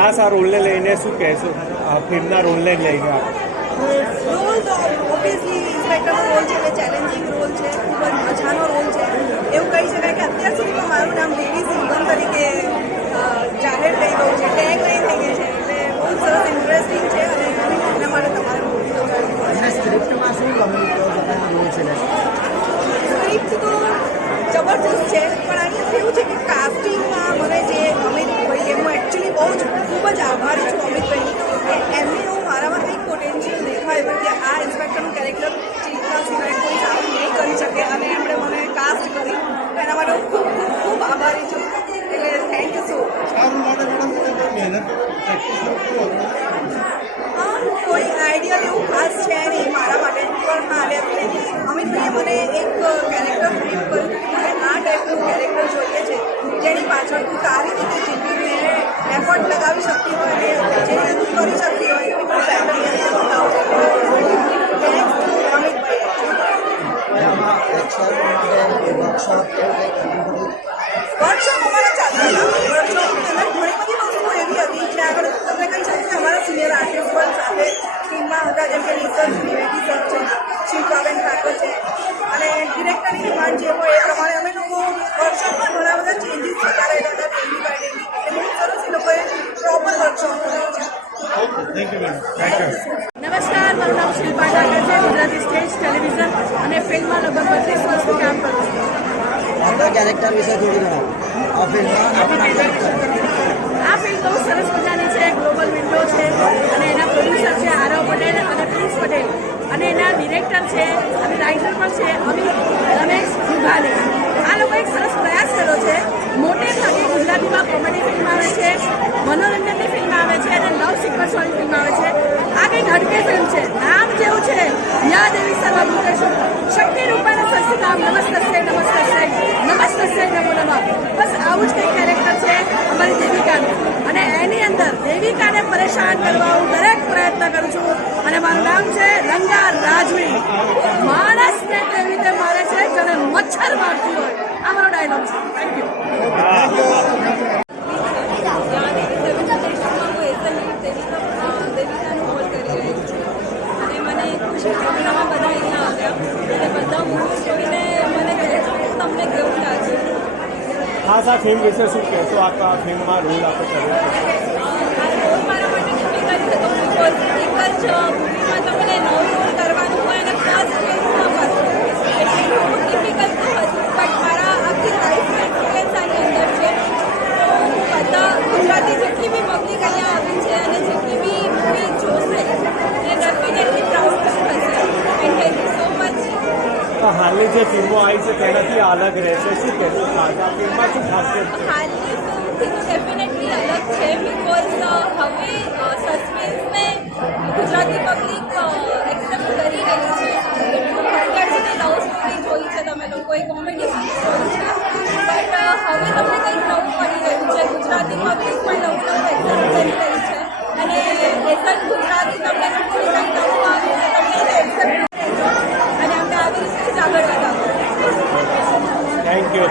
ખાસ આ રોલને લઈને શું કહેશો? આ ફિલ્મના રોલને લઈને રોલ તો ઓબ્વિયસલી ઇન્સ્પેક્ટરનો રોલ છે, એટલે ચેલેન્જિંગ રોલ છે, ખૂબ જ મજાનો રોલ છે. એવું કહી શકાય કે અત્યાર સુધીમાં મારું નામ લેડી સિંગમ તરીકે જાહેર થઈ ગયું છે, ટેગ લાઈન થઈ ગઈ છે, એટલે બહુ સરસ ઇન્ટરેસ્ટિંગ છે અને એના માટે તમારે મૂવી તો જોવું પડશે. સ્ક્રિપ્ટમાં શું ગમે રોલ છે? સ્ક્રિપ્ટ તો જબરજસ્ત છે, પણ આની અંદર એવું છે કે કાસ્ટિંગમાં મને જે અમિતભાઈ હું એકચ્યુઅલી બહુ જ ખૂબ જ આભારી છું અમિતભાઈની કે એમની હું મારામાં કંઈક પોટેન્શિયલ દેખાયું કે આ ઇન્સ્પેક્ટરનું કેરેક્ટર ચિંતા સિવાય કોઈ સારું નહીં કરી શકે અને એમણે મને કાસ્ટ કરી. એના માટે હું ખૂબ ખૂબ ખૂબ આભારી છું. એટલે થેન્ક યુ સો મચ. કોઈ આઈડિયા એવું ખાસ છે નહીં મારા માટે, પણ હા ડેફિનેટલી અમિતભાઈએ મને એક કેરેક્ટર બ્રીફ કર્યું કે મને આ ટાઈપનું કેરેક્ટર જોઈએ છે જેની પાછળ તું સારી રીતે જિંદગીને એફર્ટ લગાવી શકતી હોય અને જે રીતે તું કરી શકતી હોય એટલી બેટર રીતે બતાવજો. Thanks to Amitbhai. વર્કશોપ અમારા ચાલતા હતા. વર્કશોપની અંદર ઘણી બધી વસ્તુઓ એવી હતી જે આગળ તમને કહી શકું કે અમારા સિનિયર આર્ટિસ્ટ પણ સાથે ટીમમાં હતા, જેમ કે રિસર્ચ નિવેદી સર છે, શિલ્પાબેન ઠાકોર છે અને ડિરેક્ટરની ડિમાન્ડ જે હોય એ પ્રમાણે અમે લોકો વર્કશોપમાં ઘણા બધા ચેન્જીસ થતા રહેતા હતા ડેલી બાય ડેલી. એટલે બહુ સરસ એ લોકોએ પ્રોપર વર્કશોપ કર્યું છે. નમસ્કાર, મારું નામ શિલ્પા ઠાકર છે. ગુજરાતી સ્ટેજ, ટેલિવિઝન અને ફિલ્મમાં લગભગ 32 વર્ષથી કામ કરું છું. આપણા કેરેક્ટર વિશે થોડું જણાવો. આ ફિલ્મમાં આપણા કેરેક્ટર. આ ફિલ્મ બહુ સરસ મજાની છે. ગ્લોબલ વિન્ડો છે અને એના પ્રોડ્યુસર છે આરવ પટેલ અને પ્રિન્સ પટેલ અને એના ડિરેક્ટર છે અને રાઇટર પણ છે અમિત રમેશ ઘુઘાલે. આ લોકો એક સરસ પ્રયાસ કર્યો છે. મોટે ભાગે ગુજરાતીમાં કોમેડી ફિલ્મ આવે છે, મનોરંજનની ફિલ્મ આવે છે અને લવ સિક્વન્સવાળી ફિલ્મ આવે છે. આ કંઈક હટકે ફિલ્મ છે. નામ જેવું છે યા દેવી સર્વભૂતેષુ શક્તિ રૂપાના સંસ્થિતામ નમસ્તસ્ય નમસ્તસ્ય નમસ્તસ્ય નમો નમઃ. બસ આવું જ કંઈક કેરેક્ટર છે અમારી દેવિકાનું અને એની અંદર દેવિકાને પરેશાન કરવા હું દરેક પ્રયત્ન કરું છું અને મારું નામ છે રંગા રાજવી. માણસને કેવી રીતે મારે છે જેને મચ્છર મારતી હોય. આ મારો ડાયલોગ છે. Thank you. ખાસ આ ફિલ્મ વિશે શું કહેશો? આ ફિલ્મમાં રોલ આપણે કર્યો છે. ગુજરાતી જેટલી બી પબ્લિક અહીંયા આવી છે અને જેટલી બી મૂવી જોશે એ ડેફિનેટલી પ્રાઉડ થશે. Thank you so much. હાલની જે ફિલ્મો આવી છે તેનાથી અલગ રહેશે, શું કહેશો? ખાસ આ ફિલ્મમાં શું ખાસિયત છે? હાલની ફિલ્મથી તો ડેફિનેટલી અલગ છે બિકોઝ હવે સસ્પેન્સને ગુજરાતી પબ્લિક એક્સેપ્ટ કરી રહી છે. એટલું અત્યાર સુધી લવ સ્ટોરી જોઈ છે તમે લોકોએ, કોમેડી જોઈ છે, બટ હવે તમને કંઈક નવું પડી રહ્યું છે. ગુજરાતી પબ્લિક પણ નવું એક્સેપ્ટ કરી રહી છે અને એસન ગુજરાતી તમને લોકોને કંઈક નવું આવે છે તમને એને એક્સેપ્ટ અને અમને આવી રીતે જ આગળ વધાવો. Thank you.